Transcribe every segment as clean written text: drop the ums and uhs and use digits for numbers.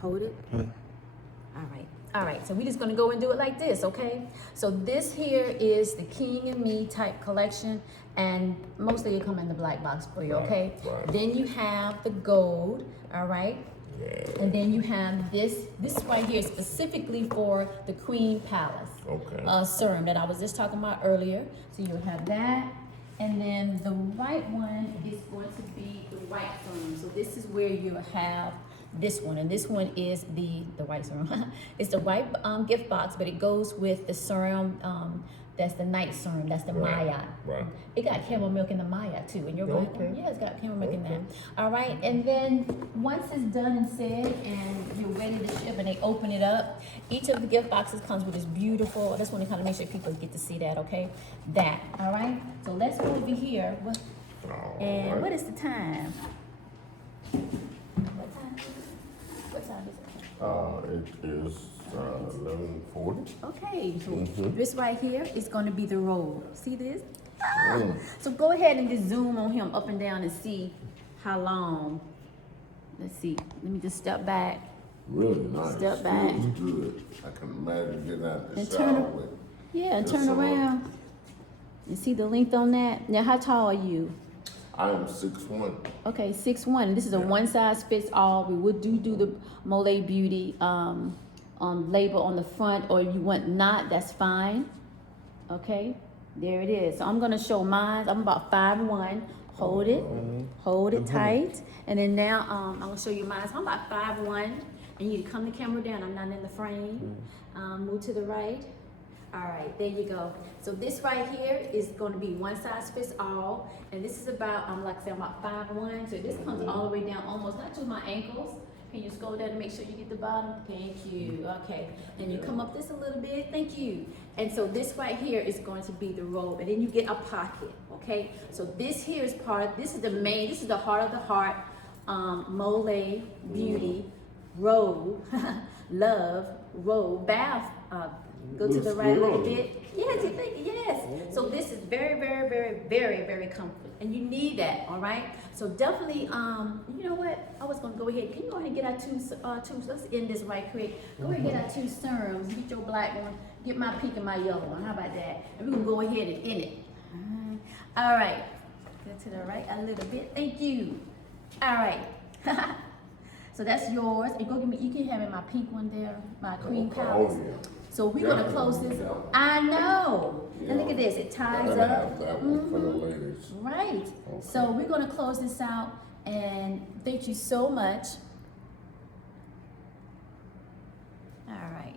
Hold it. All right, so we're just gonna go and do it like this, okay? So this here is the King and Me type collection, and mostly it come in the black box for you, okay? Right. Then you have the gold, all right? Yeah. And then you have this right here specifically for the Queen Palace serum that I was just talking about earlier. So you'll have that. And then the white one is going to be the white serum. So this is where you'll have this one, and this one is the white serum. It's the white gift box, but it goes with the serum. That's the night serum. That's the MOLIAE. Right. It got camel milk in the MOLIAE too. And you're right. Yeah, it's got camel milk in that. All right. And then once it's done and said, and you're ready to ship, and they open it up, each of the gift boxes comes with this beautiful. I just want to kind of make sure people get to see that. Okay. That. All right. So let's go over here. And what is the time? What time is it? It is 11:40. Okay, so this right here is going to be the Robe. See this? So go ahead and just zoom on him up and down and see how long. Let's see. Let me just step back. Really nice. Step back. Feels good. I can imagine getting out the And shower with. Yeah, and turn around. And see the length on that? Now, how tall are you? I am 6'1". Okay, 6'1". This is a one size fits all. We would do the MOLIAE Beauty label on the front, or if you want not, that's fine. Okay, there it is. So I'm gonna show mine. I'm about 5'1". Hold it tight. And then now I'm gonna show you mine. So I'm about 5'1", and you come the camera down. I'm not in the frame. Move to the right. All right, there you go. So this right here is going to be one size fits all, and this is about, like I said, I'm about 5'1", so this comes all the way down almost, not to my ankles. Can you scroll down to make sure you get the bottom? Thank you. Okay, and you come up this a little bit. Thank you. And so this right here is going to be the robe, and then you get a pocket. Okay, so this here is this is the main, this is the heart of the heart, MOLIAE Beauty Robe, Love Robe Bath. Go to the right a little bit. Yes, you think, yes. So this is very, very, very, very, very comfortable, and you need that. All right. So definitely, you know what? I was gonna go ahead. Can you go ahead and get our two? Let's end this right quick. Go ahead and get our 2 serums. Get your black one. Get my pink and my yellow one. How about that? And we're gonna go ahead and end it. All right. Go to the right a little bit. Thank you. All right. So that's yours. And go get me. You can have it my pink one there, my Queen Palace. So we're gonna close this. I know. And look at this. It ties up. That one for the ladies. Right. Okay. So we're gonna close this out. And thank you so much. All right.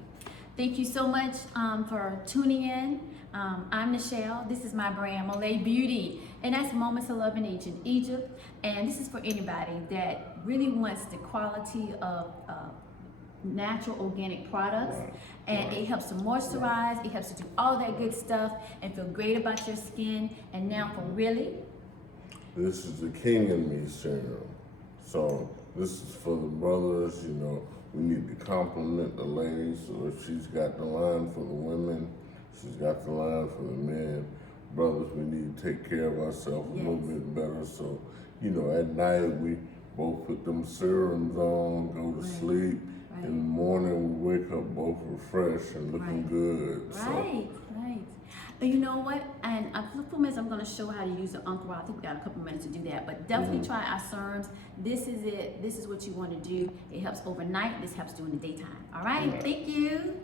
Thank you so much for tuning in. I'm Nichelle. This is my brand, MOLIAE Beauty. And that's Moments of Love in Ancient Egypt. And this is for anybody that really wants the quality of natural organic products. And it helps to moisturize, it helps to do all that good stuff and feel great about your skin. And now for really? This is the King and Me serum. So this is for the brothers, you know, we need to compliment the ladies. So if she's got the line for the women, she's got the line for the men. Brothers, we need to take care of ourselves a little bit better. So, you know, at night we both put them serums on, go to sleep. In the morning, we wake up both refreshed and looking good. Right. And you know what? And a couple minutes, I'm going to show how to use the Uncle. I think we got a couple minutes to do that. But definitely try our serums. This is it. This is what you want to do. It helps overnight. This helps during the daytime. All right. Thank you.